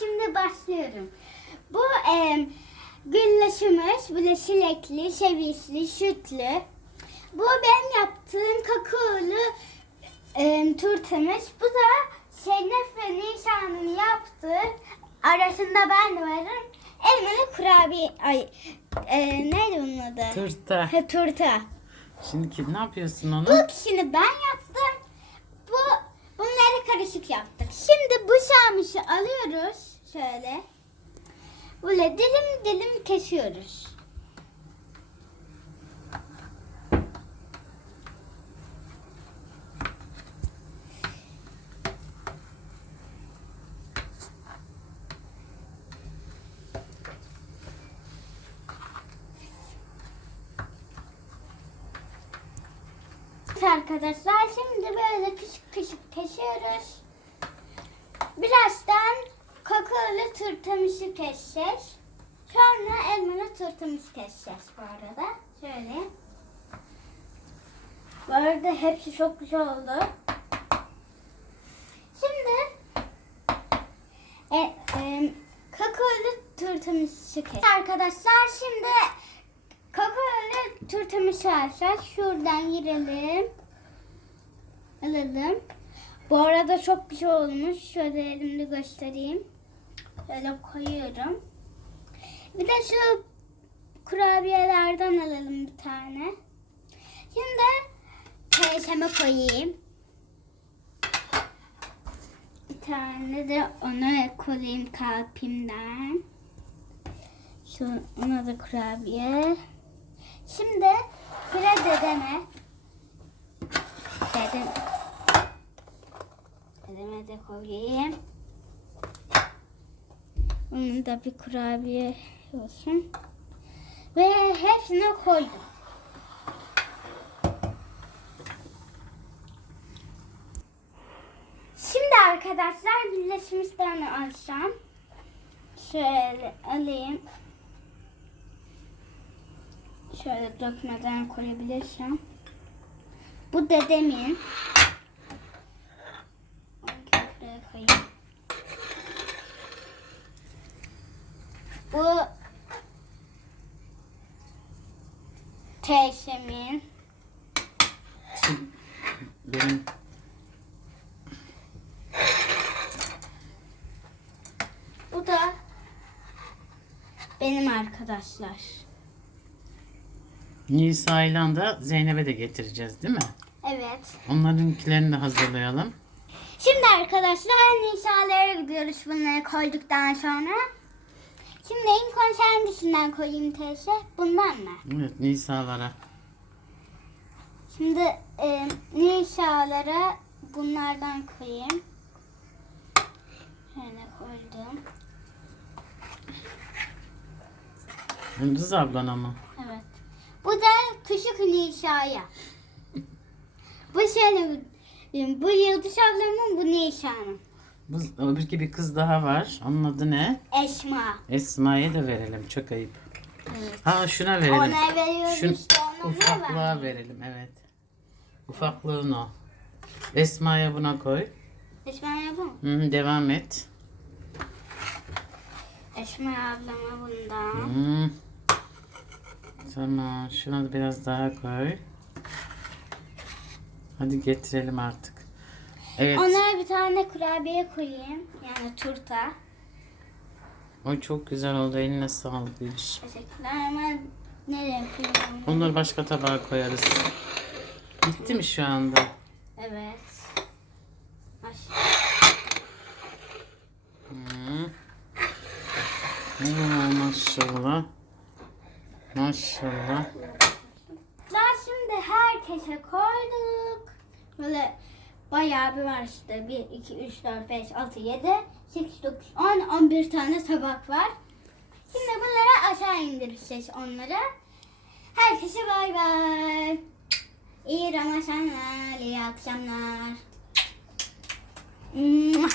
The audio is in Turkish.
Şimdi başlıyorum. Bu e, güllaçımız, böyle çilekli, şevisli, sütlü. Bu benim yaptığım kakaolu e, turtamız. Bu da Şeref ve Nişan'ın yaptığı. Arasında ben de varım. Elmalı kurabiye, ay, e, neydi bunun adı? Turta. Ha, turta. Şimdi ki- ne yapıyorsun onu? Bu kişini ben yaptım. Bu bunları karışık yaptık. Şimdi bu şamışı alıyoruz şöyle. Böyle dilim dilim kesiyoruz. Arkadaşlar şimdi böyle küçük küçük kesiyoruz. Birazdan kakaolu turtamışı keseceğiz. Sonra elmalı turtamışı keseceğiz bu arada. Şöyle. Bu arada hepsi çok güzel oldu. Şimdi e, e, kakaolu turtamışı kes. Arkadaşlar şimdi kakaolu turtamışı alacağız. Şuradan girelim. Alalım. Bu arada çok güzel olmuş. Şöyle elimde göstereyim. Şöyle koyuyorum. Bir de şu kurabiyelerden alalım bir tane. Şimdi teyzeme koyayım. Bir tane de ona koyayım kalbimden. Şu ona da kurabiye. Şimdi Fred dedeme dedem dedeme de koyayım. Onun da bir kurabiye olsun. Ve hepsini koydum. Şimdi arkadaşlar birleşmişten alacağım. Şöyle alayım. Şöyle dökmeden koyabilirsem. Bu dedemin. Onu buraya koyayım. Bu teyzemin. Benim Bu da benim arkadaşlar. Nisa ile da Zeynep'e de getireceğiz değil mi? Evet. Onlarınkilerini de hazırlayalım. Şimdi arkadaşlar nişalara gidiyoruz bunları koyduktan sonra. Şimdi en önce hangisinden koyayım teyze? Bundan mı? Evet Nisa'lara. Şimdi e, nişalara bunlardan koyayım. Şöyle koydum. Yıldız ablana mı? Evet. Bu da küçük nişaya. bu şöyle bu Yıldız ablamın bu nişanın. Bu, öbürki bir kız daha var. Onun adı ne? Esma. Esma'ya da verelim. Çok ayıp. Evet. Ha şuna verelim. Ona veriyoruz Şun, işte ona ufaklığa var? verelim evet. Ufaklığın o. Esma'ya buna koy. Esma yapalım. Hı, devam et. Esma ablama bundan. Hı. Tamam. Şuna da biraz daha koy. Hadi getirelim artık. Evet. Ona bir tane kurabiye koyayım. Yani turta. O çok güzel oldu. Eline sağlık Gülüş. Teşekkürler ama nereye koyayım? Onları başka tabağa koyarız. Bitti mi şu anda? Evet. Baş-. Oo, maşallah. Maşallah. Daha şimdi herkese koyduk. Böyle bayağı bir var işte. 1, 2, 3, 4, 5, 6, 7, 8, 9, 10, 11 tane tabak var. Şimdi bunları aşağı indireceğiz onları. Herkese bay bay. İyi Ramazanlar, iyi akşamlar. Mua.